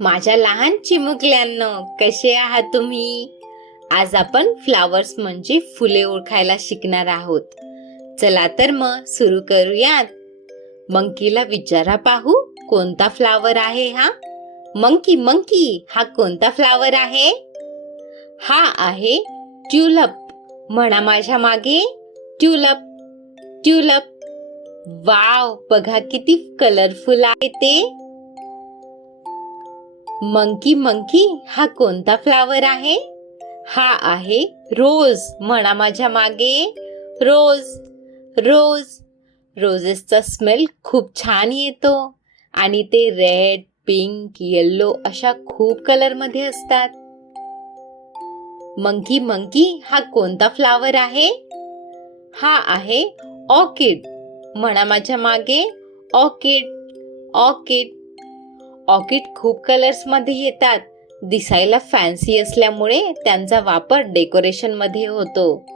माझ्या लहान चिमुकल्यांनो, कसे आहात तुम्ही? आज आपण फ्लावर्स म्हणजे फुले ओळखायला शिकणार आहोत. चला तर मग सुरू करूयात. मंकीला विचारा पाहू, कोणता फ्लावर आहे हा? मंकी मंकी, हा कोणता फ्लावर आहे? हा आहे ट्यूलिप. म्हणा माझ्या मागे, ट्यूलिप ट्यूलिप. वाव, बघा किती कलरफुल आहे ते. मंकी मंकी, हा कोणता फ्लावर आहे? हा आहे रोज. म्हणा माझ्या मागे, रोज रोज. रोजेसचा स्मेल खूप छान येतो आणि ते रेड, पिंक, येल्लो अशा खूप कलर मध्ये असतात. मंकी मंकी, हा कोणता फ्लावर आहे? हा आहे ऑर्किड. म्हणा माझ्या मागे, ऑर्किड ऑर्किड. ऑर्किड खूप कलर्स मध्ये येतात. दिसायला फॅन्सी असल्यामुळे त्यांचा वापर डेकोरेशन मध्ये होतो.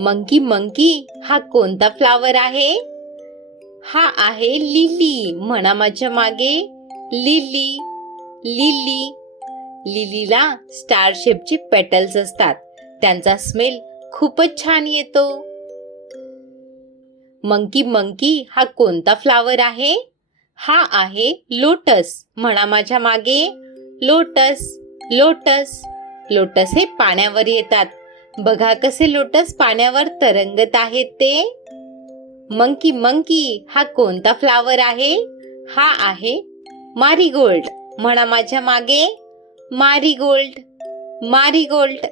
मंकी मंकी, हा कोणता फ्लावर आहे? हा आहे लिली. म्हणा माझ्या मागे, लिली लिली. लिलीला स्टार शेपची पेटल्स असतात. त्यांचा स्मेल खूपच छान येतो. मंकी मंकी, हा कोणता फ्लावर आहे? हा आहे लोटस. म्हणा माझ्या मागे, लोटस लोटस. लोटस हे पाण्यावर येतात. बघा कसे लोटस पाण्यावर तरंगत आहेत ते. मंकी मंकी, हा कोणता फ्लावर आहे? हा आहे मारीगोल्ड. म्हणा माझ्या मागे, मारीगोल्ड मारीगोल्ड.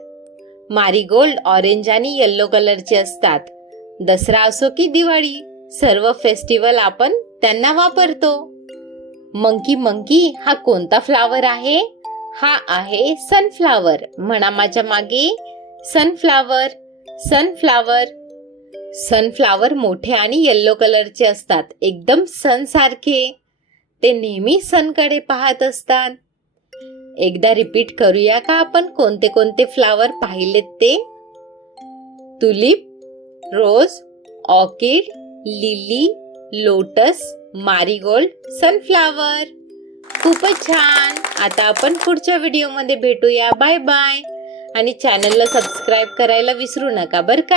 मारीगोल्ड ऑरेंज आणि येल्लो कलरचे असतात. दसरा असो की दिवाळी, सर्व फेस्टिवल आपण त्यांना वापरतो. मंकी मंकी, हा कोणता फ्लावर आहे? हा आहे सनफ्लावर. म्हणा माझ्या मागे, सनफ्लावर सनफ्लावर. सनफ्लावर मोठे आणि येल्लो कलरचे असतात, एकदम सन सारखे. ते नेहमी सनकडे पाहत असतात. एकदा रिपीट करूया का आपण कोणते कोणते फ्लावर पाहिलेत ते? Tulip, rose, orchid, lily, lotus, marigold, sunflower. खूपच छान. आता आपण पुढच्या व्हिडिओमध्ये भेटूया. Bye bye. आणि चॅनलला सबस्क्राईब करायला विसरू नका बरं का.